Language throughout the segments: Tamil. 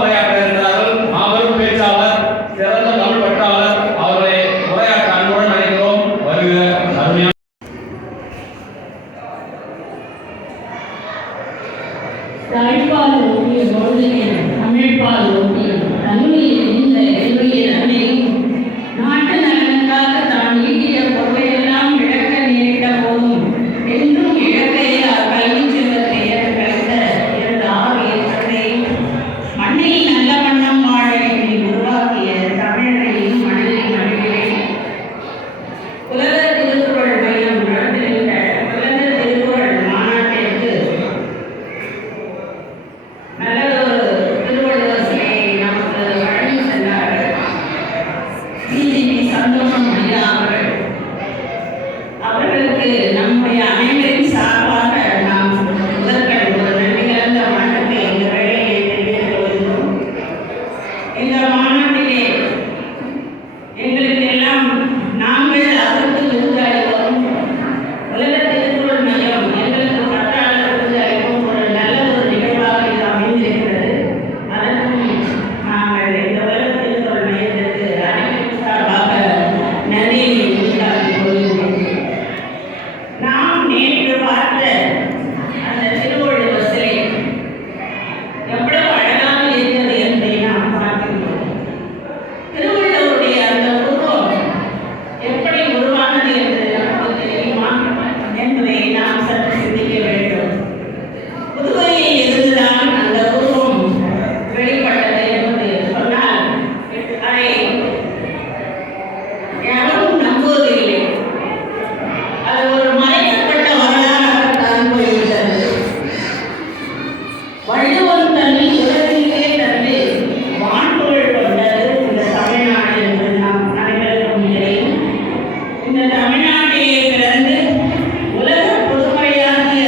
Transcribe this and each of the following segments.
உரையாற்ற இருக்கிறார்கள். மாபெரும் பேச்சாளர், சிறந்த தமிழ் பற்றாளர். அவர்களை உரையாற்ற அன்புடன் அழைக்கிறோம். வருக. அருமையான தாய்ப்பால் ஊட்டிய பொழுதிலே தமிழ்பால் ஊட்டியும் தமிழில் இந்த என்னுடைய நன்மையும் நாட்டு நலனுக்காக தான் ஈட்டிய பொருளையெல்லாம் இழக்க நேரிட்ட போதும் என்றும் இழக்கையா கல்வி செல்வத்தை கழித்த எனது ஆவிய தந்தையும் மண்ணில் நல்ல வண்ணம் வாழ என்னை உருவாக்கிய தமிழரையும் மனதில் மகிழ்கிறேன். உலக திருக்குறள் மையம் நடத்துகின்ற உலக திருக்குறள் மாநாட்டிற்கு நல்லதொரு திருவள்ளுவர் சிலையை நமக்கு வழங்கி சென்றார்கள். டிஜிபி சந்தோஷம் ஐயா அவர்களுக்கு நம்முடைய அனைவரின் சார்பாக நாம் முதற்கண் ஒரு நன்றி கலந்த வணக்கத்தை இந்த வேளையை தெரிவித்துக் கொள்கிறோம். இந்த மாநாட்டிலே எங்களுக்கு எல்லாம் நாங்கள் அதற்கு விருது அளிப்போம். உலக திருக்குறள் மையம் எங்களுக்கு பற்றாளர் விருது அளிக்கும் ஒரு நல்ல ஒரு நிகழ்வாக இது அமைந்திருக்கிறது. அதற்கும் நாங்கள் இந்த உலக திருக்குறள் மையத்திற்கு அனைவரும் சார்பாக நன்றியை உண்டாக்கிக் கொள்கிறோம். நாம் நேற்று பார்த்த அந்த திருவள்ளுவர் சிலை எவ்வளவு அழகாக இருக்கிறது என்பதை நாம் பார்க்கிறோம். திருவள்ளுவருடைய அந்த உருவம் எப்படி உருவானது என்று நமக்கு தெரியுமா என்பதை நாம் சற்று சிந்திக்க வேண்டும். புதுவையில் இருந்துதான் அந்த உருவம் வெளிப்பட்டது என்பது சொன்னால் அதை யாரும் நம்புவதில்லை. அது ஒரு மறைக்கப்பட்ட வரலாறாகத்தான் போய்விட்டது. வள்ளுவன் தன்னை உலகிலே தந்து வான்புகழ் கொண்டது இந்த தமிழ்நாடு என்று நாம் அனைவருக்கும் தெரியும். இந்த தமிழ்நாட்டிலே பிறந்து உலக பொதுமொழியாகிய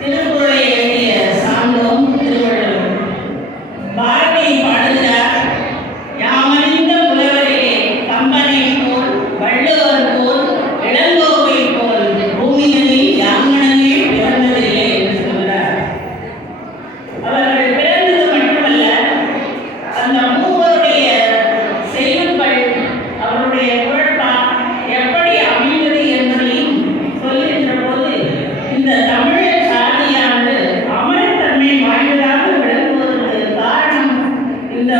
திருக்குறளை எழுதிய சான்றோம் திருவள்ளுவர். பாரதி பாடுகிறார், யாமறிந்த புலவரிலே கம்பனை போல் வள்ளுவர் போல் இளங்கோவை போல் பூமியினில் யாங்கனமே பிறந்ததில்லை என்று சொல்கிறார். அவர்கள் பிறந்தது மட்டுமல்ல, அந்த மூவருடைய செய்யுட்கள் அவருடைய குழப்பா எப்படி அமைந்தது என்பதையும் சொல்லுகின்ற போது இந்த தமிழர் சாதியானது அமரத்தன்மை வாய்ந்ததாக விளங்குவதற்கு காரணம் இந்த